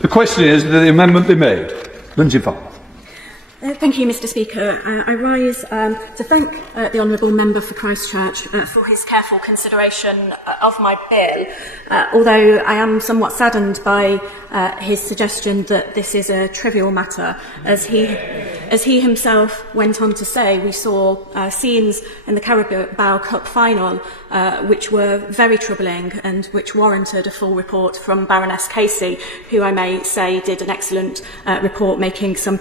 The question is that the amendment be made. Lindsay Farmer. Thank you, Mr Speaker. I rise to thank the Honourable Member for Christchurch for his careful consideration of my bill, although I am somewhat saddened by his suggestion that this is a trivial matter. As he himself went on to say, we saw scenes in the Carabao Cup final which were very troubling and which warranted a full report from Baroness Casey, who I may say did an excellent report, making some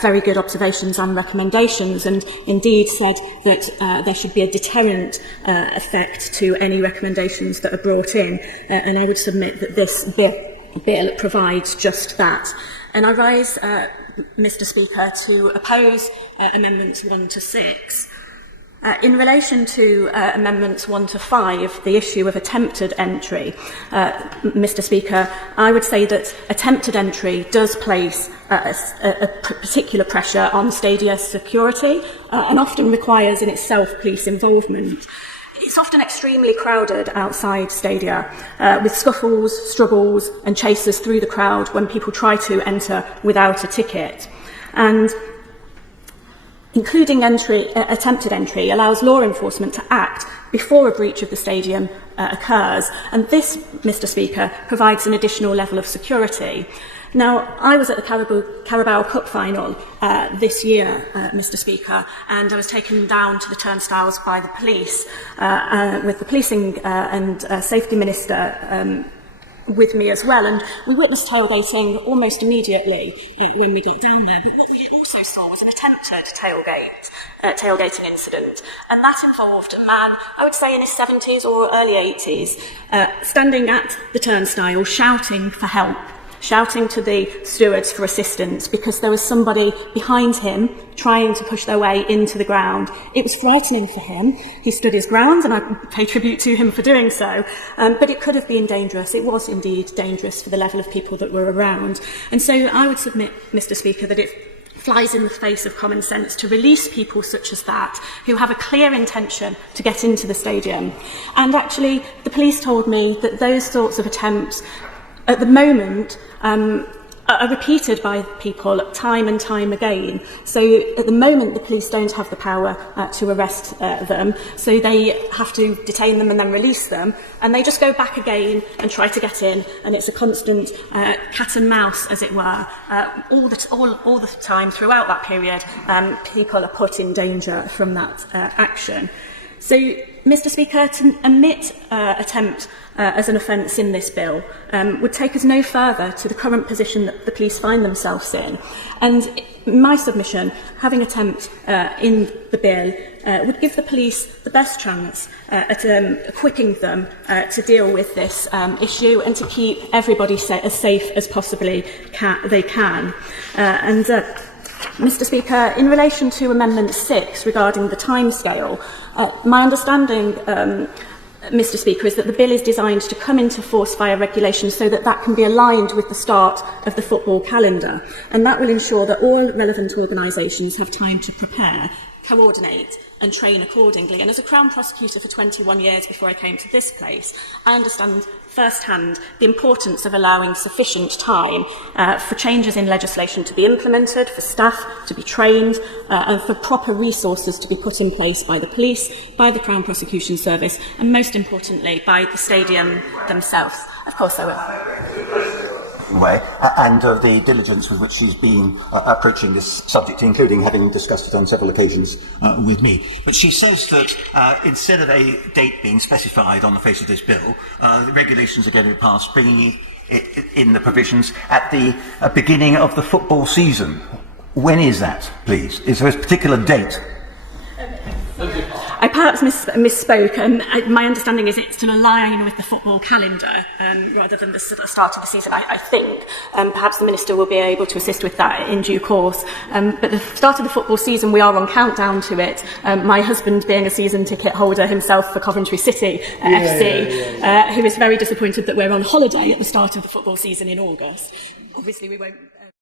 very good observations and recommendations, and indeed said that there should be a deterrent effect to any recommendations that are brought in, and I would submit that this bill provides just that. And I rise, Mr Speaker, to oppose Amendments 1 to 6. In relation to Amendments 1 to 5, the issue of attempted entry, Mr Speaker, I would say that attempted entry does place a particular pressure on stadia security and often requires in itself police involvement. It's often extremely crowded outside stadia, with scuffles, struggles and chases through the crowd when people try to enter without a ticket. And including attempted entry allows law enforcement to act before a breach of the stadium occurs, and this, Mr Speaker, provides an additional level of security. Now, I was at the Carabao Cup final this year, Mr Speaker, and I was taken down to the turnstiles by the police, with the policing and safety minister with me as well, and we witnessed tailgating almost immediately when we got down there. But what we also saw was an attempted tailgating incident, and that involved a man, I would say in his 70s or early 80s, standing at the turnstile shouting for help, shouting to the stewards for assistance because there was somebody behind him trying to push their way into the ground. It was frightening for him. He stood his ground, and I pay tribute to him for doing so, but it could have been dangerous. It was indeed dangerous for the level of people that were around. And so I would submit, Mr Speaker, that it flies in the face of common sense to release people such as that, who have a clear intention to get into the stadium. And actually, the police told me that those sorts of attempts at the moment are repeated by people time and time again. So at the moment the police don't have the power to arrest them, so they have to detain them and then release them, and they just go back again and try to get in, and it's a constant cat and mouse, as it were. All the time throughout that period, people are put in danger from that action. So, Mr Speaker, to omit attempt as an offence in this bill would take us no further to the current position that the police find themselves in. And my submission, having attempt in the bill, would give the police the best chance at equipping them to deal with this issue and to keep everybody as safe as possibly they can. Mr Speaker, in relation to Amendment 6 regarding the timescale, my understanding, Mr Speaker, is that the bill is designed to come into force via regulation so that that can be aligned with the start of the football calendar, and that will ensure that all relevant organisations have time to prepare, coordinate and train accordingly. And as a Crown Prosecutor for 21 years before I came to this place, I understand firsthand the importance of allowing sufficient time for changes in legislation to be implemented, for staff to be trained, and for proper resources to be put in place by the police, by the Crown Prosecution Service, and most importantly, by the stadium themselves. Of course I will. Way, and of the diligence with which she's been approaching this subject, including having discussed it on several occasions with me. But she says that instead of a date being specified on the face of this bill, the regulations are going to be passed, bringing in the provisions at the beginning of the football season. When is that, please? Is there a particular date? I perhaps misspoke, and my understanding is it's to align with the football calendar rather than the start of the season. I think perhaps the Minister will be able to assist with that in due course. But the start of the football season, we are on countdown to it. My husband, being a season ticket holder himself for Coventry City FC, who is very disappointed that we're on holiday at the start of the football season in August. Obviously, we won't